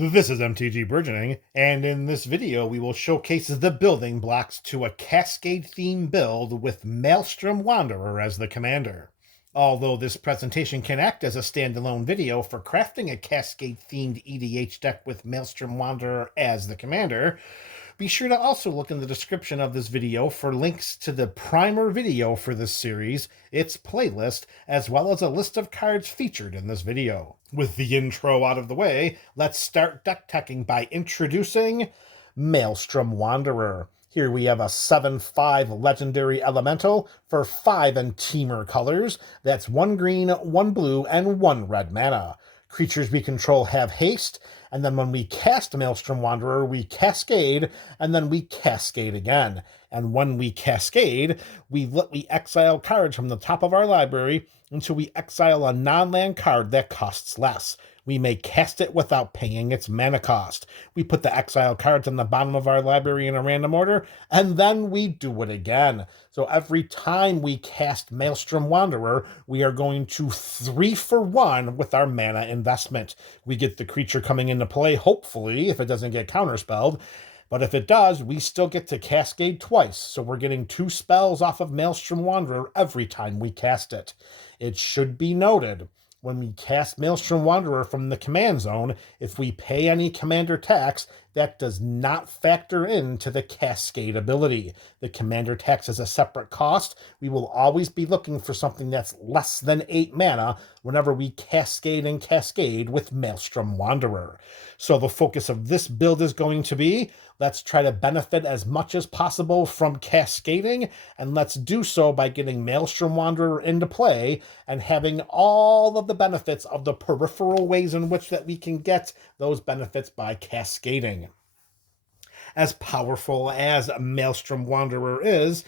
This is MTG Burgeoning, and in this video we will showcase the building blocks to a cascade theme build with Maelstrom Wanderer as the commander. Although this presentation can act as a standalone video for crafting a cascade-themed EDH deck with Maelstrom Wanderer as the commander, be sure to also look in the description of this video for links to the primer video for this series, its playlist, as well as a list of cards featured in this video. With the intro out of the way, let's start deck teching by introducing Maelstrom Wanderer. Here we have a 7/5 legendary elemental for 5 and Teamer colors. That's 1 green, 1 blue, and 1 red mana. Creatures we control have haste, and then when we cast Maelstrom Wanderer, we cascade, and then we cascade again. And when we cascade, we exile cards from the top of our library until we exile a non-land card that costs less. We may cast it without paying its mana cost. We put the exile cards on the bottom of our library in a random order, and then we do it again. So every time we cast Maelstrom Wanderer, we are going to 3 for 1 with our mana investment. We get the creature coming into play, hopefully, if it doesn't get counterspelled. But if it does, we still get to cascade twice, so we're getting 2 spells off of Maelstrom Wanderer every time we cast it. It should be noted, when we cast Maelstrom Wanderer from the command zone, if we pay any commander tax, that does not factor into the cascade ability. The commander tax is a separate cost. We will always be looking for something that's less than 8 mana whenever we cascade with Maelstrom Wanderer. So the focus of this build is going to be, let's try to benefit as much as possible from cascading, and let's do so by getting Maelstrom Wanderer into play and having all of the benefits of the peripheral ways in which that we can get those benefits by cascading. As powerful as Maelstrom Wanderer is,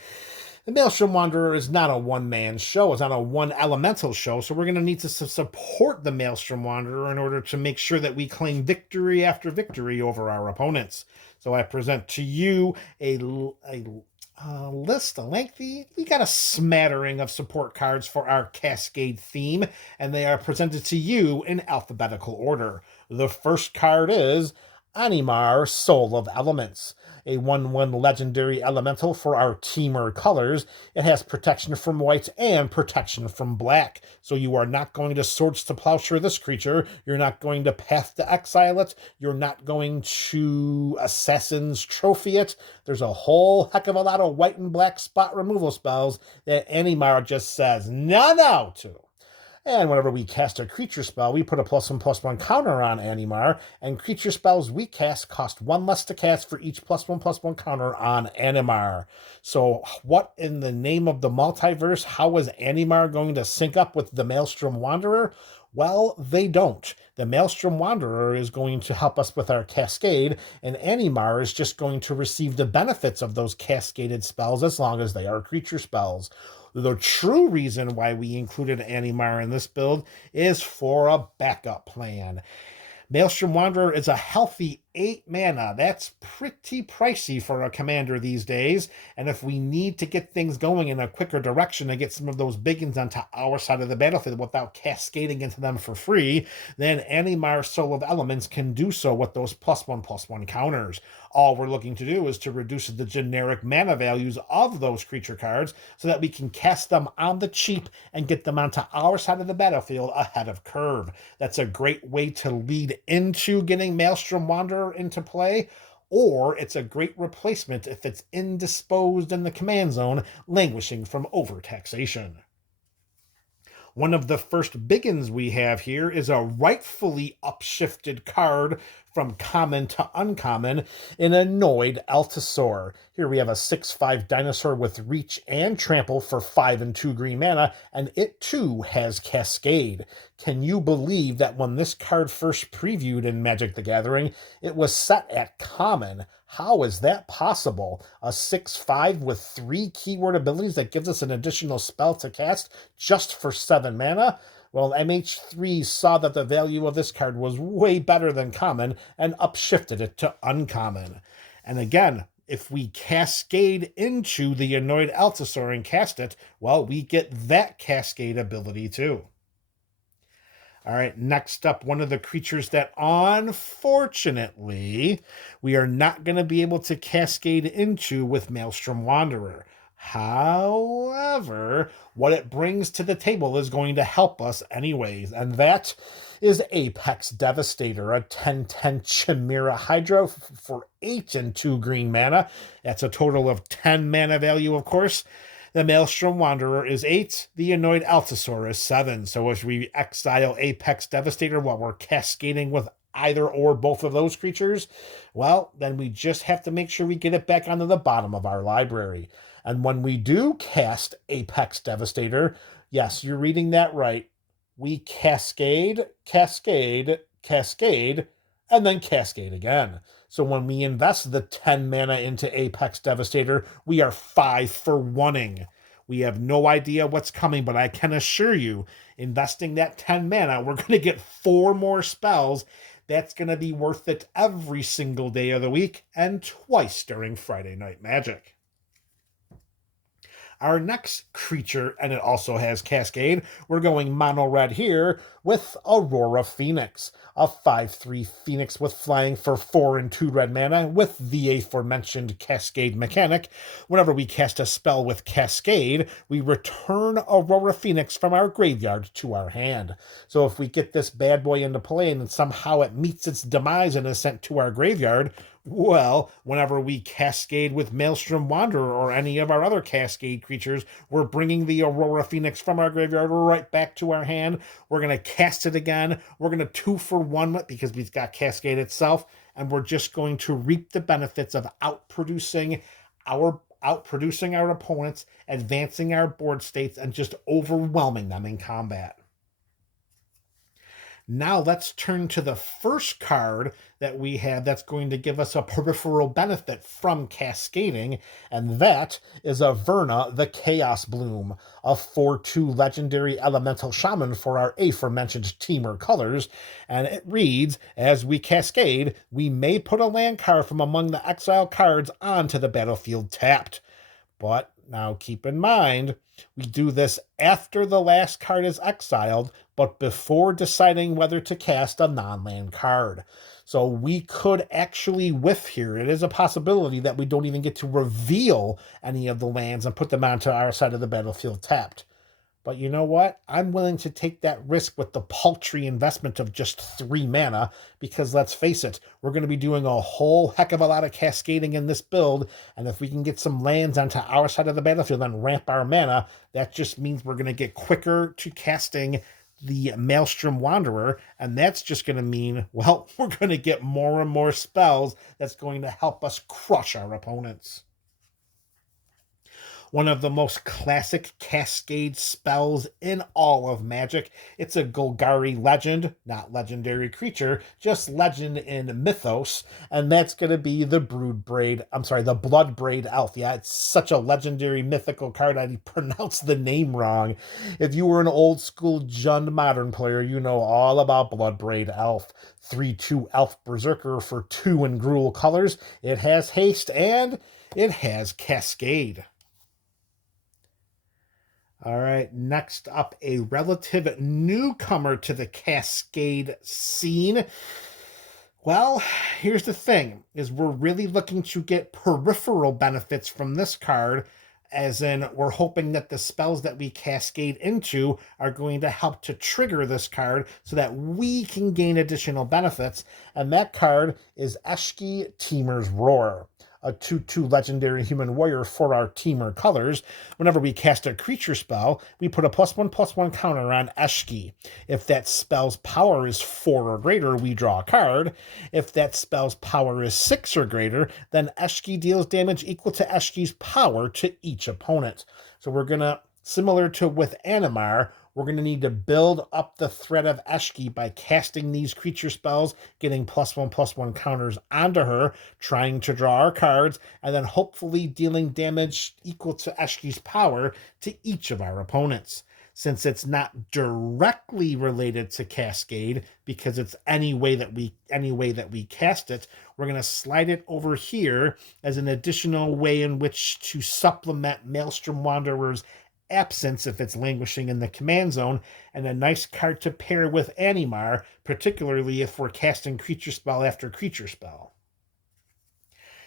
the Maelstrom Wanderer is not a one-man show. It's not a one-elemental show, so we're going to need to support the Maelstrom Wanderer in order to make sure that we claim victory after victory over our opponents. So I present to you a list, a lengthy, we got a smattering of support cards for our Cascade theme, and they are presented to you in alphabetical order. The first card is Animar, Soul of Elements, a 1/1 legendary elemental for our Teamer colors. It has protection from white and protection from black, so you are not going to Swords to Plowshare this creature, you're not going to Path to Exile it, you're not going to Assassin's Trophy it. There's a whole heck of a lot of white and black spot removal spells that Animar just says no to. And whenever we cast a creature spell, we put a +1/+1 counter on Animar, and creature spells we cast cost 1 less to cast for each +1/+1 counter on Animar. So what in the name of the multiverse, how is Animar going to sync up with the Maelstrom Wanderer? Well, they don't. The Maelstrom Wanderer is going to help us with our cascade, and Animar is just going to receive the benefits of those cascaded spells as long as they are creature spells. The true reason why we included Animar in this build is for a backup plan. Maelstrom Wanderer is a healthy 8 mana. That's pretty pricey for a commander these days, and if we need to get things going in a quicker direction and get some of those biggins onto our side of the battlefield without cascading into them for free, then Animar Soul of Elements can do so with those +1/+1 counters. All we're looking to do is to reduce the generic mana values of those creature cards so that we can cast them on the cheap and get them onto our side of the battlefield ahead of curve. That's a great way to lead into getting Maelstrom Wanderer into play, or it's a great replacement if it's indisposed in the command zone, languishing from overtaxation. One of the first biggins we have here is a rightfully upshifted card from common to uncommon, an Annoyed Altasaur. Here we have a 6/5 dinosaur with reach and trample for 5 and 2 green mana, and it too has Cascade. Can you believe that when this card first previewed in Magic the Gathering, it was set at common? How is that possible? A 6/5 with 3 keyword abilities that gives us an additional spell to cast just for 7 mana? Well, MH3 saw that the value of this card was way better than common and upshifted it to uncommon. And again, if we cascade into the Annoyed Altasaur and cast it, well, we get that cascade ability too. All right, next up, one of the creatures that unfortunately we are not going to be able to cascade into with Maelstrom Wanderer. However, what it brings to the table is going to help us anyways, and that is Apex Devastator, a 10/10 Chimera Hydra for 8 and 2 green mana. That's a total of 10 mana value, of course. The Maelstrom Wanderer is 8. The Annoyed Altasaur is 7. So if we exile Apex Devastator while we're cascading with either or both of those creatures, well, then we just have to make sure we get it back onto the bottom of our library. And when we do cast Apex Devastator, yes, you're reading that right, we cascade, cascade, cascade, and then cascade again. So when we invest the 10 mana into Apex Devastator, we are 5 for 1ing. We have no idea what's coming, but I can assure you, investing that 10 mana, we're going to get 4 more spells. That's going to be worth it every single day of the week and twice during Friday Night Magic. Our next creature, and it also has Cascade, we're going mono red here with Aurora Phoenix, a 5/3 Phoenix with flying for 4 and 2 red mana with the aforementioned Cascade mechanic. Whenever we cast a spell with Cascade, we return Aurora Phoenix from our graveyard to our hand. So if we get this bad boy into play and somehow it meets its demise and is sent to our graveyard, well, whenever we cascade with Maelstrom Wanderer or any of our other cascade creatures, we're bringing the Aurora Phoenix from our graveyard right back to our hand. We're going to cast it again. We're going to 2 for 1 because we've got Cascade itself, and we're just going to reap the benefits of outproducing our opponents, advancing our board states, and just overwhelming them in combat. Now let's turn to the first card that we have that's going to give us a peripheral benefit from cascading, and that is Averna the Chaos Bloom, a 4/2 legendary elemental shaman for our aforementioned Temur colors, and it reads, as we cascade, we may put a land card from among the exile cards onto the battlefield tapped. But now keep in mind, we do this after the last card is exiled, but before deciding whether to cast a non-land card. So we could actually whiff here. It is a possibility that we don't even get to reveal any of the lands and put them onto our side of the battlefield tapped. But you know what? I'm willing to take that risk with the paltry investment of just 3 mana, because let's face it, we're going to be doing a whole heck of a lot of cascading in this build, and if we can get some lands onto our side of the battlefield and ramp our mana, that just means we're going to get quicker to casting the Maelstrom Wanderer, and that's just going to mean, well, we're going to get more and more spells that's going to help us crush our opponents. One of the most classic cascade spells in all of Magic. It's a Golgari legend, not legendary creature, just legend in Mythos, and that's going to be the Bloodbraid Elf. Yeah, it's such a legendary mythical card, I pronounced the name wrong. If you were an old school Jund Modern player, you know all about Bloodbraid Elf. 3/2 Elf Berserker for 2 in Gruul colors. It has haste and it has Cascade. All right, next up, a relative newcomer to the Cascade scene. Well, here's the thing, is we're really looking to get peripheral benefits from this card, as in we're hoping that the spells that we cascade into are going to help to trigger this card so that we can gain additional benefits, and that card is Eshki Temur's Roar, a 2/2 legendary human warrior for our Temur colors. Whenever we cast a creature spell, we put a +1/+1 counter on Eshki. If that spell's power is 4 or greater, we draw a card. If that spell's power is 6 or greater, then Eshki deals damage equal to Eshki's power to each opponent. So we're going to, similar to with Animar, we're going to need to build up the threat of Eshki by casting these creature spells, getting +1/+1 counters onto her, trying to draw our cards, and then hopefully dealing damage equal to Eshki's power to each of our opponents. Since it's not directly related to Cascade, because it's any way that we cast it, we're going to slide it over here as an additional way in which to supplement Maelstrom Wanderer's Absence if it's languishing in the command zone, and a nice card to pair with Animar, particularly if we're casting creature spell after creature spell.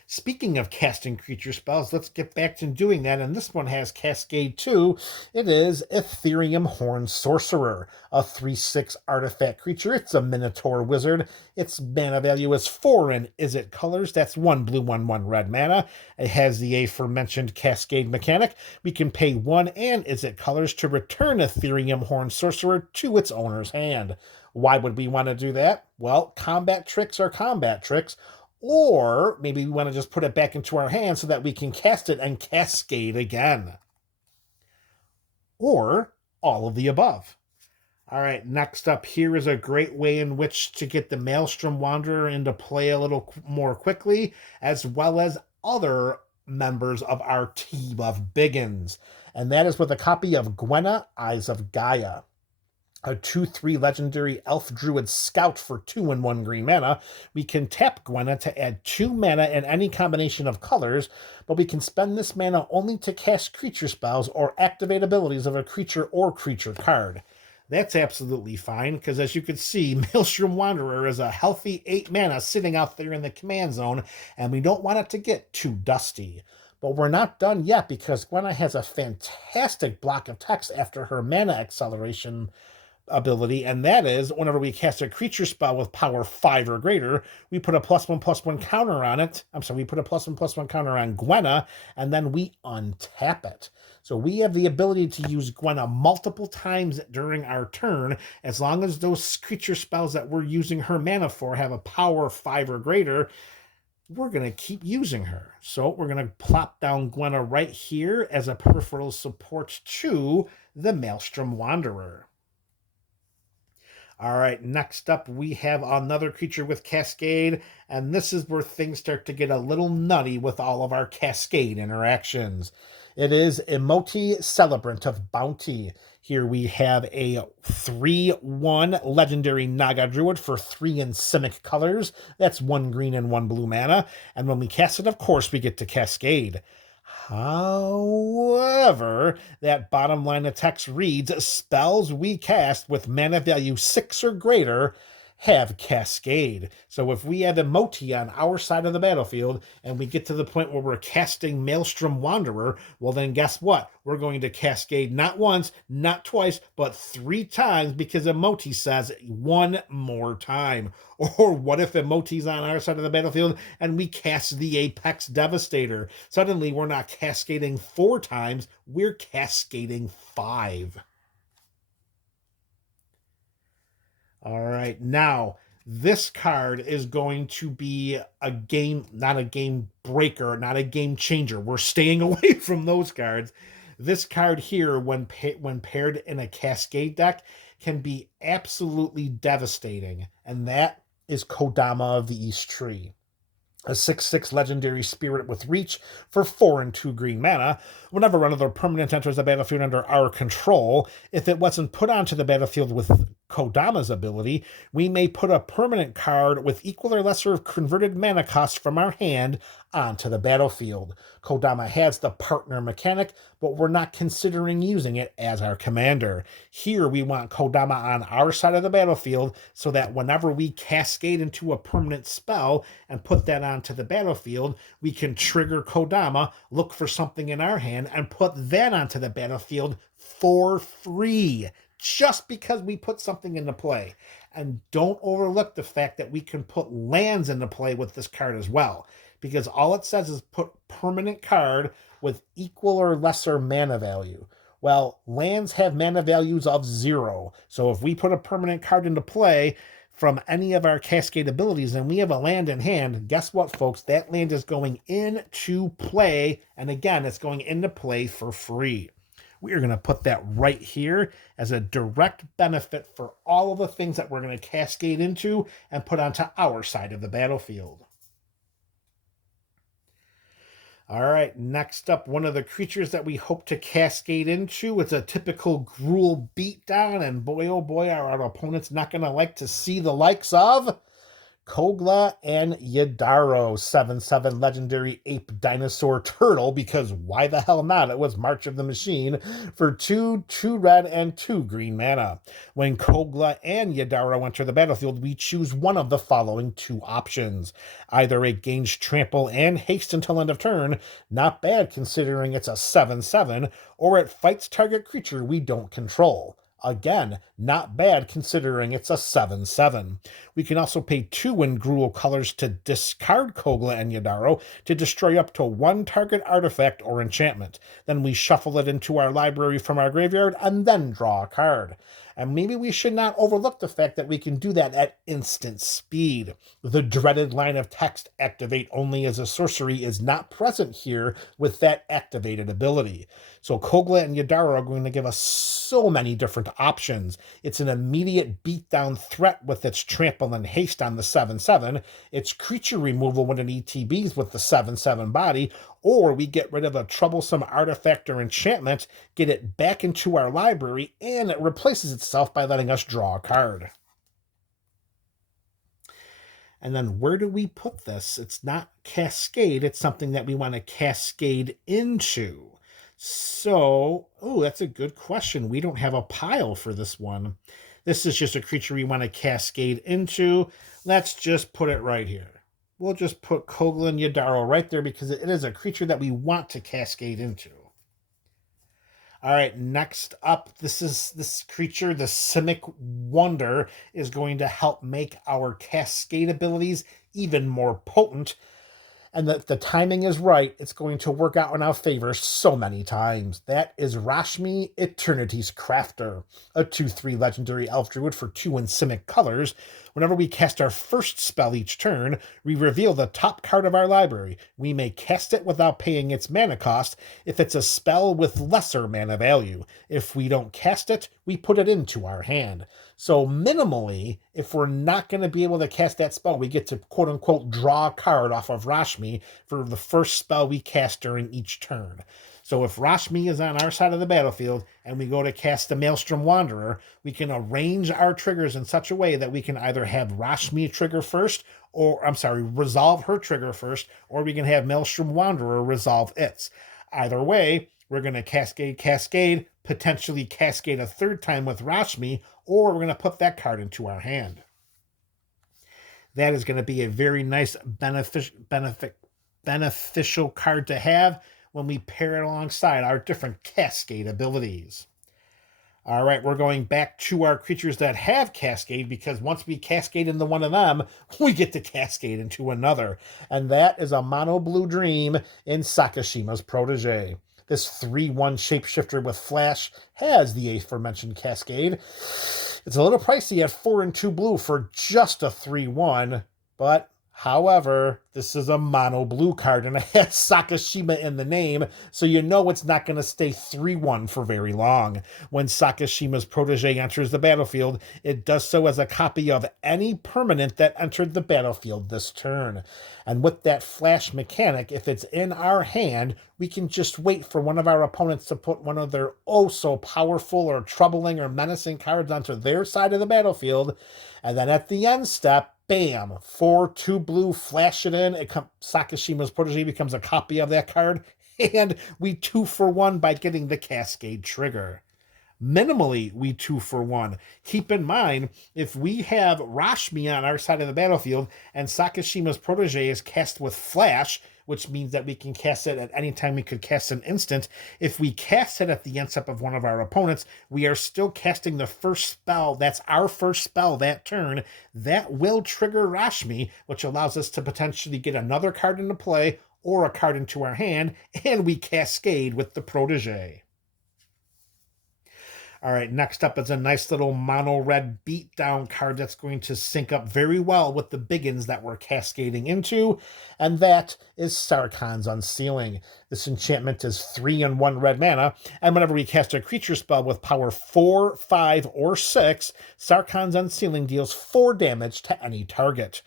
Speaking of casting creature spells, let's get back to doing that, and this one has Cascade 2. It is Ethereum Horn Sorcerer, a 3/6 artifact creature. It's a Minotaur wizard. Its mana value is 4 in Izzet colors. That's 1 blue, 1/1 red mana. It has the aforementioned Cascade mechanic. We can pay 1 and Izzet colors to return Ethereum Horn Sorcerer to its owner's hand. Why would we want to do that? Well, combat tricks are combat tricks. Or maybe we want to just put it back into our hand so that we can cast it and cascade again. Or all of the above. All right, next up here is a great way in which to get the Maelstrom Wanderer into play a little more quickly, as well as other members of our team of biggins. And that is with a copy of Gwenna, Eyes of Gaia. A 2/3 legendary elf druid scout for 2 and 1 green mana. We can tap Gwenna to add 2 mana in any combination of colors, but we can spend this mana only to cast creature spells or activate abilities of a creature or creature card. That's absolutely fine, because as you can see, Maelstrom Wanderer is a healthy 8 mana sitting out there in the command zone, and we don't want it to get too dusty. But we're not done yet, because Gwenna has a fantastic block of text after her mana acceleration ability, and that is whenever we cast a creature spell with power 5 or greater, we put a +1/+1 counter on it. We put a +1/+1 counter on Gwenna, and then we untap it. So we have the ability to use Gwenna multiple times during our turn, as long as those creature spells that we're using her mana for have a power 5 or greater. We're going to keep using her. So we're going to plop down Gwenna right here as a peripheral support to the Maelstrom Wanderer. All right, next up we have another creature with Cascade, and this is where things start to get a little nutty with all of our Cascade interactions. It is Emoti, Celebrant of Bounty. Here we have a 3/1 legendary Naga Druid for 3 in Simic colors. That's 1 green and 1 blue mana, and when we cast it, of course, we get to Cascade. However, that bottom line of text reads, spells we cast with mana value 6 or greater have Cascade. So if we have Emoti on our side of the battlefield and we get to the point where we're casting Maelstrom Wanderer, well then guess what? We're going to Cascade not once, not twice, but 3 times, because Emoti says 1 more time. Or what if Emoti's on our side of the battlefield and we cast the Apex Devastator? Suddenly we're not cascading 4 times, we're cascading 5. All right, now this card is going to be a game, not a game breaker, not a game changer. We're staying away from those cards. This card here, when paired in a Cascade deck, can be absolutely devastating, and that is Kodama of the East Tree. A 6/6 legendary spirit with reach for 4 and 2 green mana. Whenever another permanent enters the battlefield under our control, if it wasn't put onto the battlefield with Kodama's ability, we may put a permanent card with equal or lesser converted mana cost from our hand onto the battlefield. Kodama has the partner mechanic, but we're not considering using it as our commander. Here we want Kodama on our side of the battlefield so that whenever we cascade into a permanent spell and put that onto the battlefield, we can trigger Kodama, look for something in our hand, and put that onto the battlefield for free, just because we put something into play. And don't overlook the fact that we can put lands into play with this card as well, because all it says is put permanent card with equal or lesser mana value. Well, lands have mana values of 0. So if we put a permanent card into play from any of our Cascade abilities and we have a land in hand, guess what, folks? That land is going into play. And again, it's going into play for free. We are going to put that right here as a direct benefit for all of the things that we're going to cascade into and put onto our side of the battlefield. All right, next up, one of the creatures that we hope to cascade into. It's a typical Gruul beatdown, and boy, oh boy, are our opponents not going to like to see the likes of Kogla and Yadaro, 7/7 legendary ape dinosaur turtle, because why the hell not? It was March of the Machine, for 2 red and 2 green mana. When Kogla and Yadaro enter the battlefield, we choose one of the following 2 options. Either it gains trample and haste until end of turn, not bad considering it's a 7/7, or it fights target creature we don't control. Again, not bad considering it's a 7/7. We can also pay 2 in Gruul colors to discard Kogla and Yadaro to destroy up to 1 target artifact or enchantment. Then we shuffle it into our library from our graveyard and then draw a card. And maybe we should not overlook the fact that we can do that at instant speed. The dreaded line of text activate only as a sorcery is not present here with that activated ability. So Kogla and Yadaro are going to give us so many different options. It's an immediate beatdown threat with its trample and haste on the 7/7, its creature removal when it ETBs with the 7/7 body, or we get rid of a troublesome artifact or enchantment, get it back into our library, and it replaces itself by letting us draw a card. And then where do we put this? It's not cascade, it's something that we want to cascade into. So, that's a good question. We don't have a pile for this one. This is just a creature we want to cascade into. Let's just put it right here. We'll just put Kogla and Yadaro right there because it is a creature that we want to cascade into. All right, next up, this creature, the Simic Wonder, is going to help make our cascade abilities even more potent. And that the timing is right, it's going to work out in our favor so many times. That is Rashmi, Eternity's Crafter, a 2/3 legendary elf druid for 2 in Simic colors. Whenever we cast our first spell each turn, we reveal the top card of our library. We may cast it without paying its mana cost if it's a spell with lesser mana value. If we don't cast it, we put it into our hand. So minimally, if we're not going to be able to cast that spell, we get to quote-unquote draw a card off of Rashmi for the first spell we cast during each turn. So if Rashmi is on our side of the battlefield and we go to cast the Maelstrom Wanderer, we can arrange our triggers in such a way that we can either have Rashmi trigger first, resolve her trigger first, or we can have Maelstrom Wanderer resolve its. Either way, we're going to cascade, potentially cascade a third time with Rashmi, or we're going to put that card into our hand. That is going to be a very nice beneficial card to have when we pair it alongside our different cascade abilities. All right, we're going back to our creatures that have cascade, because once we cascade into one of them, we get to cascade into another. And that is a mono blue dream in Sakashima's Protege. This 3/1 shapeshifter with flash has the aforementioned cascade. It's a little pricey at 4 and 2 blue for just a 3/1, but however, this is a mono blue card and it has Sakashima in the name, so you know it's not going to stay 3/1 for very long. When Sakashima's Protege enters the battlefield, it does so as a copy of any permanent that entered the battlefield this turn. And with that flash mechanic, if it's in our hand, we can just wait for one of our opponents to put one of their oh-so-powerful or troubling or menacing cards onto their side of the battlefield, and then at the end step, bam, 4/2 blue, flash it in. Sakashima's Protege becomes a copy of that card, and we 2-for-1 by getting the Cascade trigger. Minimally, we 2-for-1. Keep in mind, if we have Rashmi on our side of the battlefield and Sakashima's Protege is cast with flash, which means that we can cast it at any time we could cast an instant. If we cast it at the end step of one of our opponents, we are still casting the first spell. That's our first spell that turn. That will trigger Rashmi, which allows us to potentially get another card into play or a card into our hand, and we cascade with the Protege. All right, next up is a nice little mono-red beatdown card that's going to sync up very well with the biggins that we're cascading into, and that is Sarkhan's Unsealing. This enchantment is 3 and 1 red mana, and whenever we cast a creature spell with power 4, 5, or 6, Sarkhan's Unsealing deals 4 damage to any target.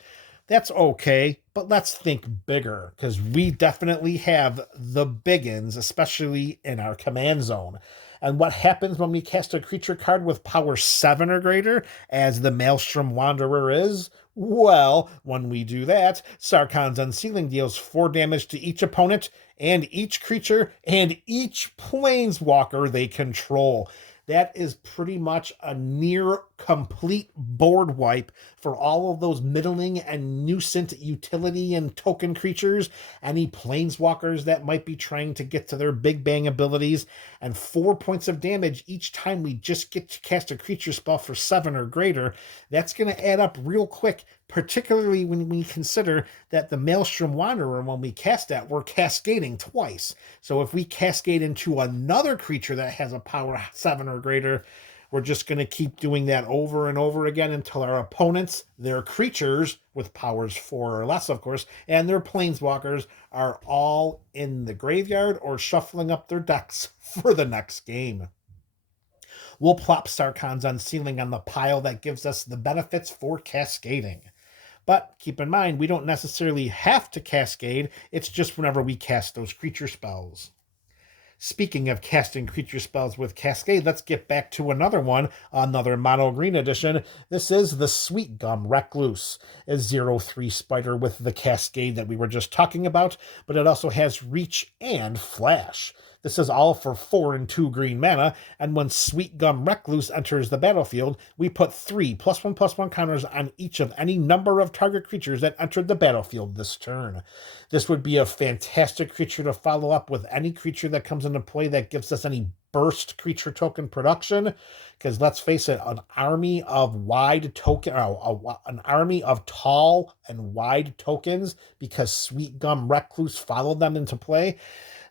That's okay, but let's think bigger, because we definitely have the biggins, especially in our command zone. And what happens when we cast a creature card with power 7 or greater, as the Maelstrom Wanderer is? Well, when we do that, Sarkhan's Unsealing deals 4 damage to each opponent and each creature and each planeswalker they control. That is pretty much a near complete board wipe for all of those middling and nuisance utility and token creatures, any planeswalkers that might be trying to get to their big bang abilities, and 4 points of damage each time we just get to cast a creature spell for 7 or greater. That's going to add up real quick, particularly when we consider that the Maelstrom Wanderer, when we cast that, we're cascading twice. So if we cascade into another creature that has a power 7 or greater, we're just going to keep doing that over and over again until our opponents, their creatures with powers 4 or less, of course, and their planeswalkers are all in the graveyard or shuffling up their decks for the next game. We'll plop Sarkhan's Unsealing on the pile that gives us the benefits for cascading. But keep in mind, we don't necessarily have to cascade. It's just whenever we cast those creature spells. Speaking of casting creature spells with Cascade, let's get back to another one, another mono green edition. This is the Sweet Gum Recluse, a 0/3 spider with the Cascade that we were just talking about, but it also has Reach and Flash. This is all for 4 and 2 green mana, and when Sweet Gum Recluse enters the battlefield, we put 3 +1/+1 counters on each of any number of target creatures that entered the battlefield this turn. This would be a fantastic creature to follow up with any creature that comes into play that gives us any burst creature token production, because let's face it, an army of an army of tall and wide tokens, because Sweet Gum Recluse followed them into play.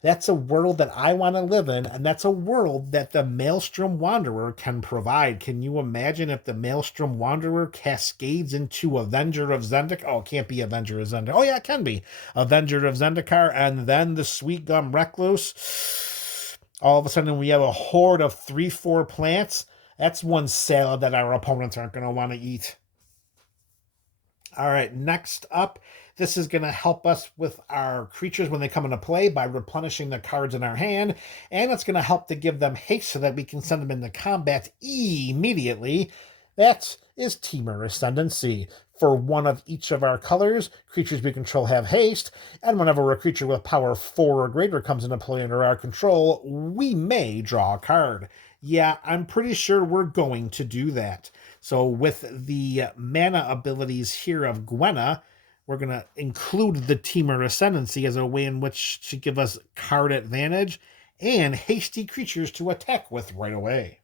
That's a world that I want to live in, and that's a world that the Maelstrom Wanderer can provide. Can you imagine if the Maelstrom Wanderer cascades into Avenger of Zendikar? Oh, it can't be Avenger of Zendikar. Oh, yeah, it can be Avenger of Zendikar, and then the Sweet Gum Recluse. All of a sudden, we have a horde of 3/4 plants. That's one salad that our opponents aren't going to want to eat. All right, next up, this is going to help us with our creatures when they come into play by replenishing the cards in our hand, and it's going to help to give them haste so that we can send them into combat immediately. That is Temur Ascendancy. For one of each of our colors, creatures we control have haste, and whenever a creature with power 4 or greater comes into play under our control, we may draw a card. Yeah, I'm pretty sure we're going to do that. So with the mana abilities here of Gwenna, we're going to include the Temur Ascendancy as a way in which to give us card advantage and hasty creatures to attack with right away.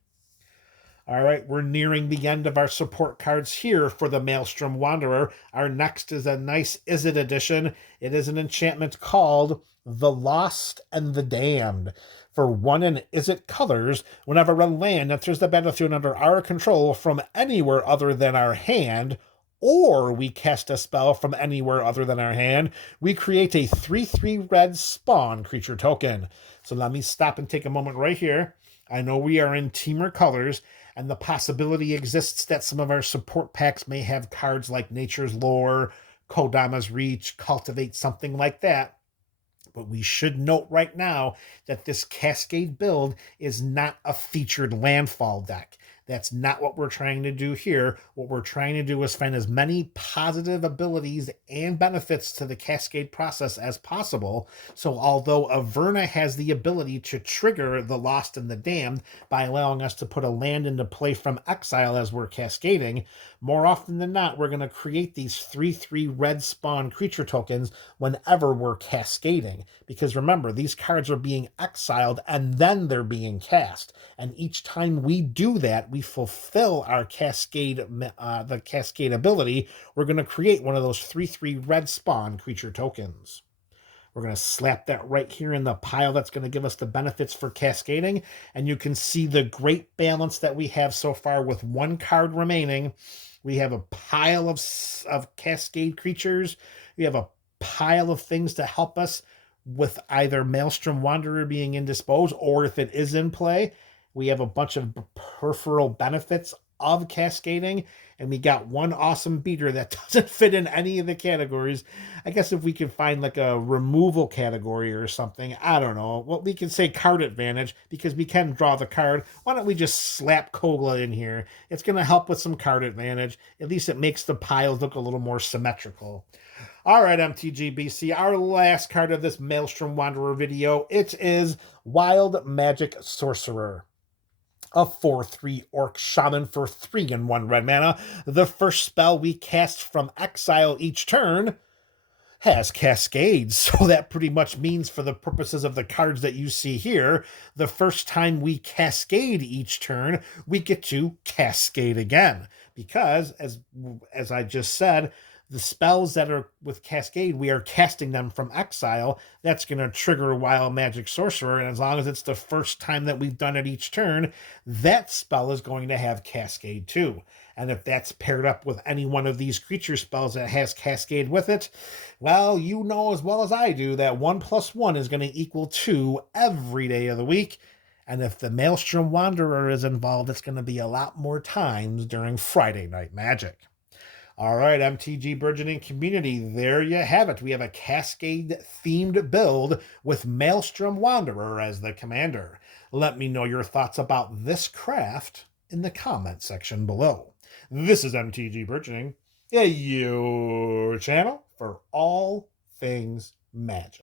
All right, we're nearing the end of our support cards here for the Maelstrom Wanderer. Our next is a nice Izzet edition. It is an enchantment called The Lost and the Damned. For 1 in Izzet colors, whenever a land enters the battlefield under our control from anywhere other than our hand, or we cast a spell from anywhere other than our hand, we create a 3/3 red spawn creature token. So let me stop and take a moment right here. I know we are in Temur colors, and the possibility exists that some of our support packs may have cards like Nature's Lore, Kodama's Reach, Cultivate, something like that. But we should note right now that this Cascade build is not a featured landfall deck. That's not what we're trying to do here. What we're trying to do is find as many positive abilities and benefits to the Cascade process as possible. So although Averna has the ability to trigger the Lost and the Damned by allowing us to put a land into play from exile as we're cascading, more often than not, we're going to create these 3/3 red spawn creature tokens whenever we're cascading. Because remember, these cards are being exiled and then they're being cast. And each time we do that, we fulfill our the cascade ability. We're going to create one of those 3/3 red spawn creature tokens. We're going to slap that right here in the pile that's going to give us the benefits for cascading. And you can see the great balance that we have so far with 1 card remaining. We have a pile of cascade creatures. We have a pile of things to help us with either Maelstrom Wanderer being indisposed, or if it is in play, we have a bunch of peripheral benefits of cascading, and we got one awesome beater that doesn't fit in any of the categories. I guess if we could find like a removal category or something, I don't know. Well, we can say card advantage because we can draw the card. Why don't we just slap Kogla in here? It's going to help with some card advantage. At least it makes the piles look a little more symmetrical. All right, MTGBC, our last card of this Maelstrom Wanderer video, it is Wild Magic Sorcerer. A 4/3 Orc Shaman for 3 and 1 red mana. The first spell we cast from exile each turn has Cascade, so that pretty much means for the purposes of the cards that you see here, the first time we Cascade each turn, we get to Cascade again. Because, as I just said, the spells that are with Cascade, we are casting them from exile. That's going to trigger Wild Magic Sorcerer, and as long as it's the first time that we've done it each turn, that spell is going to have Cascade too. And if that's paired up with any one of these creature spells that has Cascade with it, well, you know as well as I do that 1 + 1 is going to equal 2 every day of the week. And if the Maelstrom Wanderer is involved, it's going to be a lot more times during Friday Night Magic. All right, MTG Burgeoning community, there you have it. We have a Cascade-themed build with Maelstrom Wanderer as the commander. Let me know your thoughts about this craft in the comment section below. This is MTG Burgeoning, your channel for all things magic.